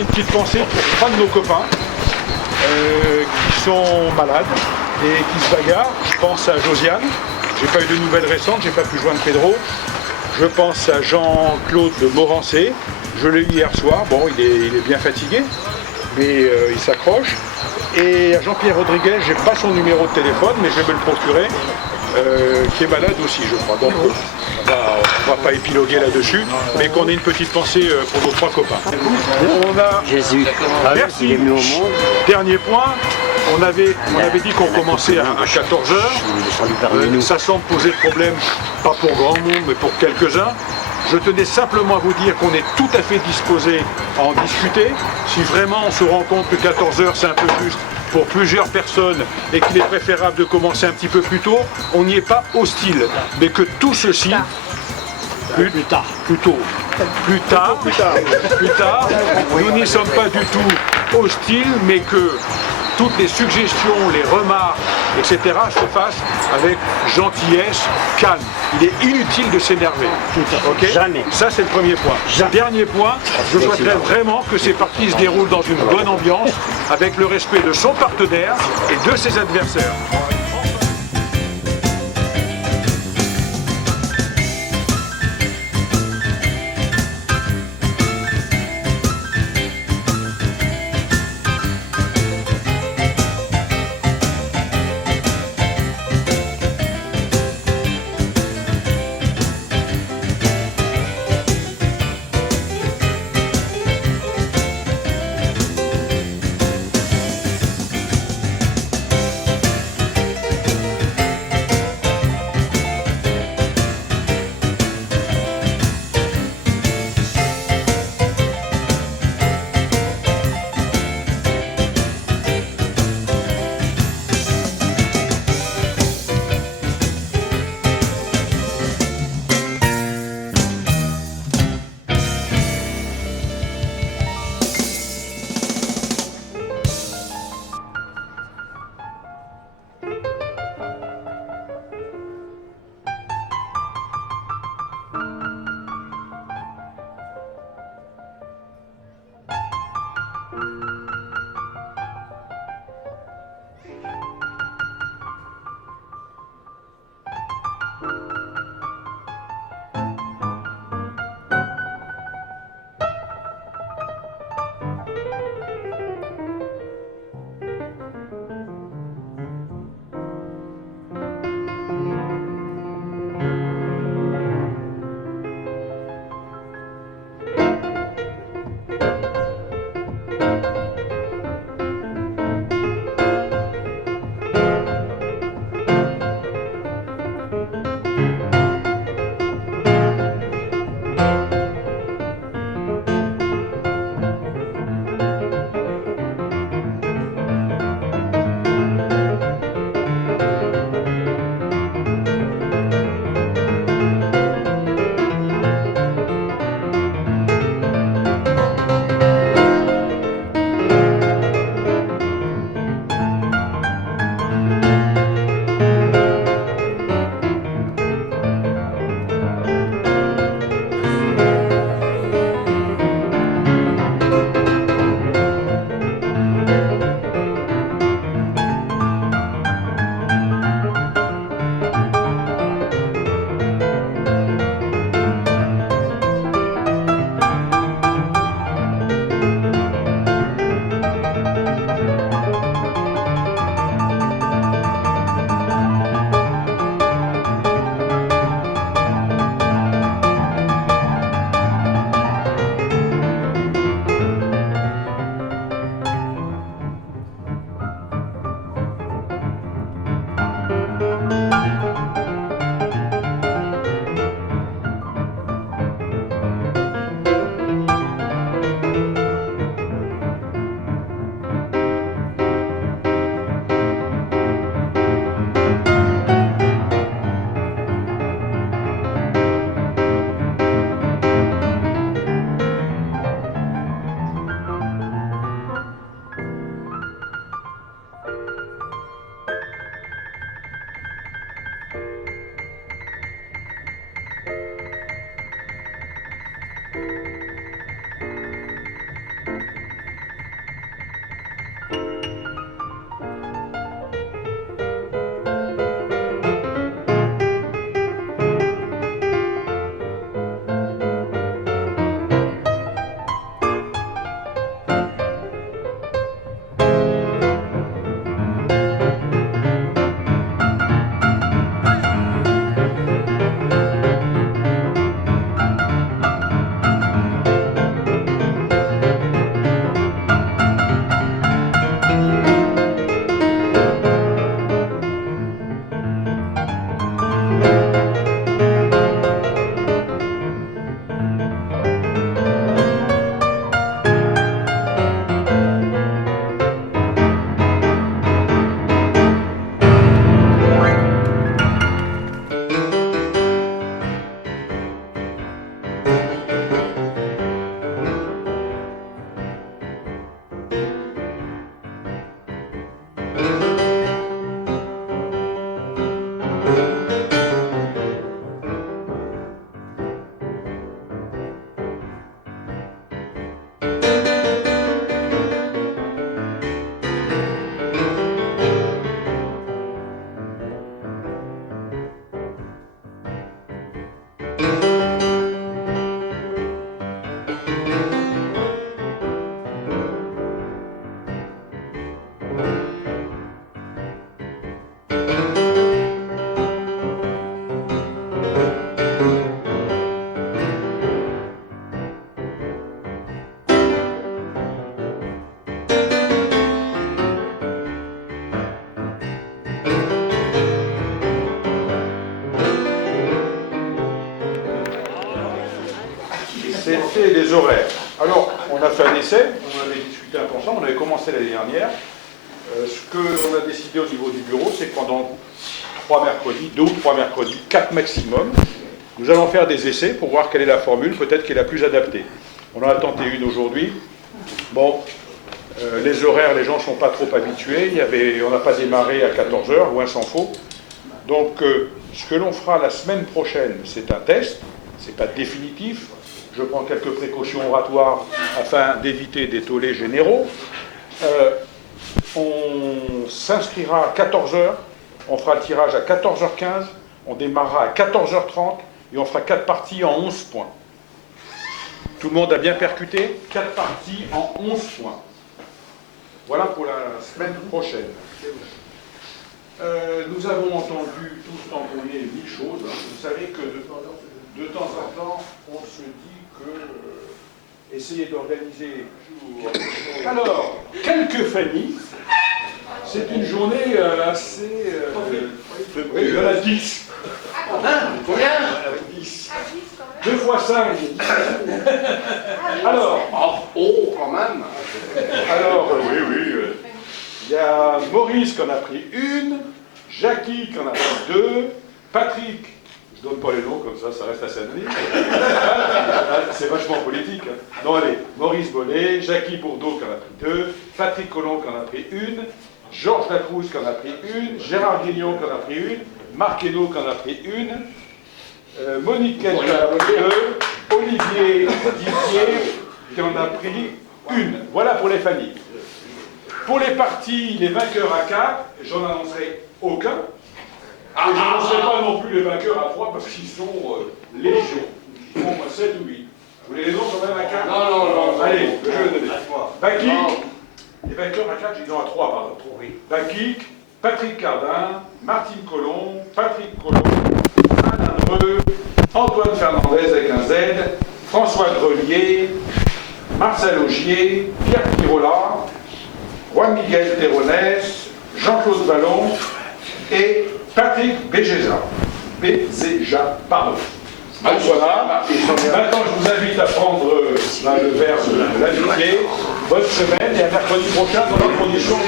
une petite pensée pour trois de nos copains qui sont malades et qui se bagarrent. Je pense à Josiane, j'ai pas eu de nouvelles récentes, j'ai pas pu joindre Pedro. Je pense à Jean-Claude de Morancé, je l'ai eu hier soir, bon il est bien fatigué, mais il s'accroche. Et à Jean-Pierre Rodriguez, j'ai pas son numéro de téléphone, mais je vais me le procurer, qui est malade aussi je crois. Donc on va pas épiloguer là-dessus, mais qu'on ait une petite pensée pour nos trois copains. On a... Jésus, Merci. il est venu au monde. Dernier point, on avait dit qu'on commençait à 14h. Ça semble poser problème, pas pour grand monde, mais pour quelques-uns. Je tenais simplement à vous dire qu'on est tout à fait disposé à en discuter. Si vraiment on se rend compte que 14h c'est un peu juste pour plusieurs personnes et qu'il est préférable de commencer un petit peu plus tôt, on n'y est pas hostile. Mais que tout ceci... Plus tard. Plus tard. Nous n'y sommes pas du tout hostiles, mais que toutes les suggestions, les remarques, etc. se fassent avec gentillesse, calme. Il est inutile de s'énerver. Okay. Jamais. Ça, c'est le premier point. Dernier point, je souhaiterais vraiment que ces parties se déroulent dans une bonne ambiance, avec le respect de son partenaire et de ses adversaires. présenter les horaires. Alors, on a fait un essai, on avait discuté un peu ensemble, on avait commencé l'année dernière. Ce qu'on a décidé au niveau du bureau, c'est que pendant 3 mercredis, 2 ou 3 mercredis, 4 maximum, nous allons faire des essais pour voir quelle est la formule, peut-être qui est la plus adaptée. On en a tenté une aujourd'hui. Bon, les horaires, les gens ne sont pas trop habitués. On n'a pas démarré à 14 h, loin s'en faut. Donc, ce que l'on fera la semaine prochaine, c'est un test. Ce n'est pas définitif. Je prends quelques précautions oratoires afin d'éviter des tollés généraux. On s'inscrira à 14 h. On fera le tirage à 14h15. On démarrera à 14h30. Et on fera 4 parties en 11 points. Tout le monde a bien percuté? 4 parties en 11 points. Voilà pour la semaine prochaine. Nous avons entendu tous tamponner 1000 choses. Vous savez que de temps en temps, on se dit que essayer d'organiser... Alors, quelques familles, c'est une journée assez... oui, il y en a 10. Combien 10. 2 fois 5. Alors, quand même. Alors, oui. Il y a Maurice qui en a pris une, Jackie qui en a pris 2, Patrick, je ne donne pas les noms comme ça reste assez anonyme. C'est vachement politique. Hein. Non, allez, Maurice Bollet, Jackie Bourdeau qui en a pris 2, Patrick Collomb qui en a pris une, Georges Lacrouse qui en a pris une, Gérard Guignon qui en a pris une, Marc Hainaut qui en a pris une, Monique Kent qui en a pris 2, Olivier Didier qui en a pris une. Voilà pour les familles. Pour les parties, les vainqueurs à 4, j'en annoncerai aucun. Et je n'annoncerai pas non plus les vainqueurs à 3 parce qu'ils sont légion. Ils font 7 ou 8. Vous voulez les noms quand même à 4? Non. Allez, je vais le donner. Bakik, les vainqueurs à 4, j'ai dit à 3, pardon. Bakik, Patrick Cardin, Martine Collomb, Patrick Collomb, Alain Dreux, Antoine Fernandez avec un Z, François Grelier, Marcel Augier, Pierre Pirola, Juan Miguel Terronès, Jean-Claude Ballon et Patrick Bézéja, pardon. Voilà. Maintenant, je vous invite à prendre le verre de l'amitié. Bonne semaine et à mercredi prochain dans d'autres conditions.